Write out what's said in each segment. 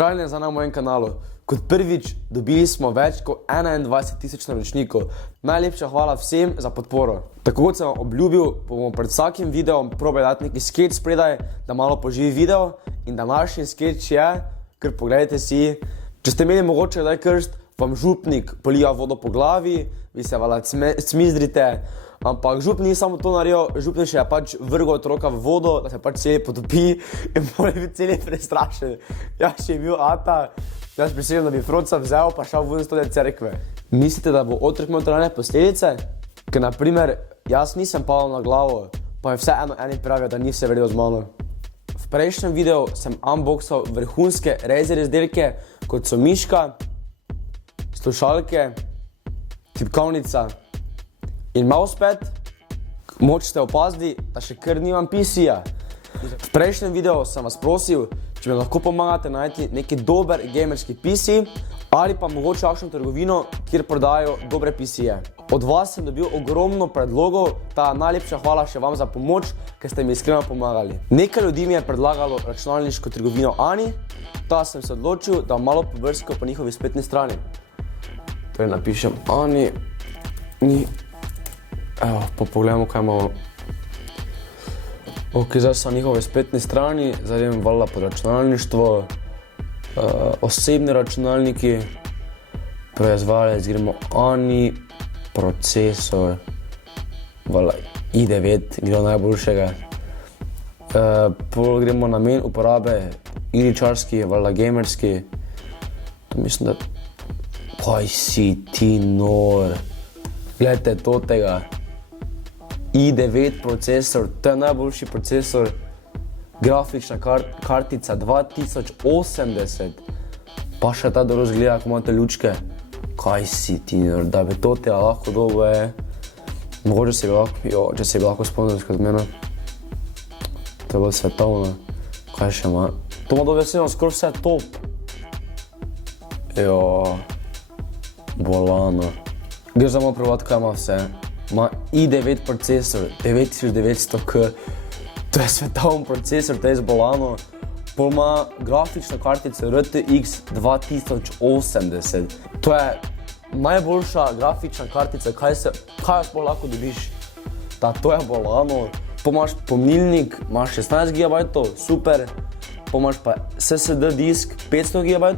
Pozdravljeni za na mojem kanalu. Kot prvič, dobili smo več kot 21,000 naročnikov. Najlepša hvala vsem za podporo. Tako kot sem vam obljubil, bomo pred vsakim videom probali dati neki sketch spredaj, da malo poživi video. In današnji sketch je, ker pogledajte si, če ste imeli mogoče kdaj krst, vam župnik polija vodo po glavi, vi se vala cmizdrite, ampak župnik ni samo to naredil, župnik še je pač vrgel otroka v vodo, da se pač celi potopi in mora biti celi prestrašen. Jaz še je bil ata, jaz prisiljen, da bi froca vzel pa šel ven iz tode cerkve. Mislite, da bo otrok imel trajne posledice? Ker naprimer, jaz nisem padal na glavo, pa je vseeno eni pravijo, da ni vse verjel z mano. V prejšnjem videu sem unboxal vrhunske Razer izdelke, kot so miška, slušalke, tipkovnica in mousepad. Moč ste opazili, da še kar nimam PC-ja. V prejšnjem videu sem vas prosil, če mi lahko pomagate najti neki dober gamerski PC ali pa mogoče kakšno trgovino, kjer prodajajo dobre PC-je. Od vas sem dobil ogromno predlogov, ta najlepša hvala še vam za pomoč, ker ste mi iskreno pomagali. Nekaj ljudi mi je predlagalo računalniško trgovino Ani, ta sem se odločil, da malo pobrskal po njihovi spletni strani. Torej napišem Ani, evo, pa pogledamo, kaj imamo. Ok, zdaj sem na njihovi spletni strani, zdaj idem valjda pod računalništvo, osebni računalniki, proizvajalec, gremo Ani, procesor, valjda i9, gre najboljšega. Pol gremo na namen uporabe, igričarski, valjda gamerski, to mislim, da kaj si ti nor, gledajte totega, i9 procesor, to je najboljši procesor, grafična kartica 2080, pa še ta dobro zgleda, ko imate lučke, kaj si ti nor, da bi totega lahko dobo je, mogoče se bi lahko, če se bi lahko sponzorska z mene, to je bilo svetovno, kaj še ima, to ima dobe vse, skoro vse top. Bolano. Gre za malo probati, kaj ima vse. Ima i9 procesor, 9900K, to je svetovni procesor, to je z Bolano. Pol ima grafično kartico RTX 2080. To je najboljša grafična kartica, kaj jaz bolj lahko dobiš. To je Bolano. Pol imaš pomnilnik, imaš 16 GB, super. Pol imaš pa SSD disk 500 GB.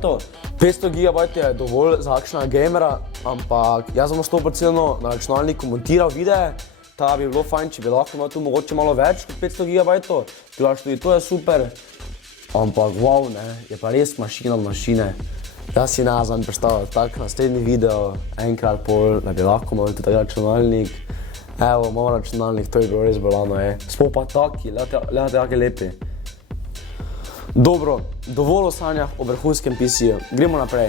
500 GB je dovolj za kakšnega gamera, ampak jaz bom 100% na računalniku montiral videe, ta bi bilo fajn, če bi lahko imel tu mogoče malo več kot 500 GB, tudi to je super, ampak wow, ne, je pa res mašina od mašine. Jaz si ne znam predstavljati tak naslednji video, enkrat pol, da bi lahko imel tudi računalnik. Evo, imamo računalnik, to je bilo res bolano, sploh pa taki, gledajte, kaki lepi. Dobro, dovolj o sanjah o vrhunskem PC-ju. Gremo naprej.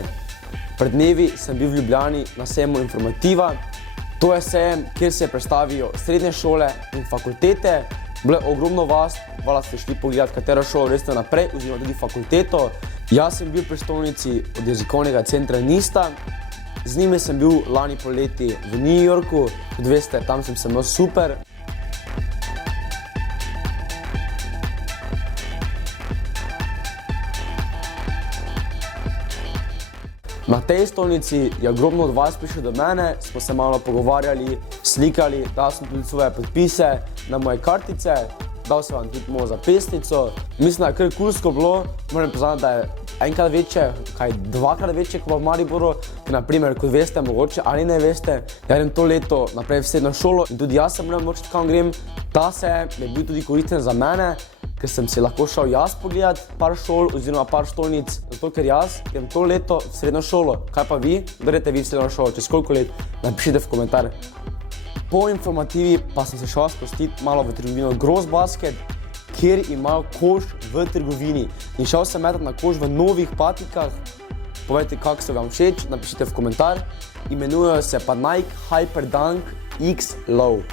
Pred dnevi sem bil v Ljubljani na sejmu Informativa. To je sejem, kjer se predstavijo srednje šole in fakultete. Bilo je ogromno vas, hvala ste šli pogledati, katero šolo greste naprej, oziroma tudi fakulteto. Jaz sem bil v prestolnici od jezikovnega centra NIST-a. Z njimi sem bil lani poleti v New Yorku. Kot veste, tam sem se imel super. Na tej stolnici je ogromno od vas prišli do mene, smo se malo pogovarjali, slikali, dal sem tudi svoje podpise na moje kartice, dal sem vam tudi mojo zapestnico. Mislim, da je kar kulsko bilo, moram priznati, da je enkrat večje, kaj dvakrat večje kot v Mariboru, ker naprimer, kot veste, mogoče ali ne veste, ja grem to leto naprej v srednjo šolo in tudi jaz se moram odločiti, kam grem. Ta sejem je bil tudi koristen za mene, ker sem si lahko šel jaz pogledati par šol oziroma par stolnic, zato ker jaz grem to leto v srednjo šolo. Kaj pa vi? Greste vi v srednjo šolo? Čez koliko let? Napišite v komentar. Po Informativi pa sem se šel spustiti malo v trgovino Grossbasket, kjer imajo koš v trgovini. In šel sem metati na koš v novih patikah. Povejte, kako so vam všeč, napišite v komentar. Imenujejo se pa Nike Hyperdunk X Low.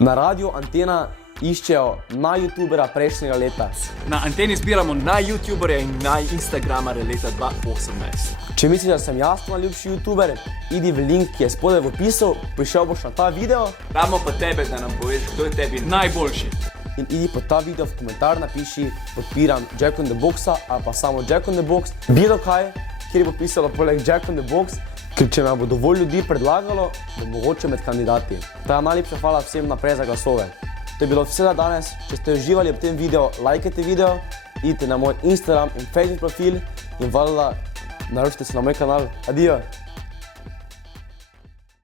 Na Radio Antena iščejo na youtubera prejšnjega leta. Na Anteni zbiramo na youtuberje in na instagramere leta 2018. Če misliš, da sem jaz najljubši youtuber, idi v link, ki je spodaj v opisu, prišel boš na ta video. Ramo pa tebe, da nam poveš, kdo je tebi najboljši. In idi pod ta video v komentar napiši, podpiram Jack in the Boxa ali pa samo Jack in the Box. Bilo kaj, kjer bo pisalo poleg Jack in the Box, ker če me bo dovolj ljudi predlagalo, bo mogoče med kandidati. Ta najlepša hvala vsem naprej za glasove. To je bilo vse za danes. Če ste uživali ob tem videu, lajkajte video, idite na moj Instagram in Facebook profil in valjda naročite se na moj kanal. Adijo!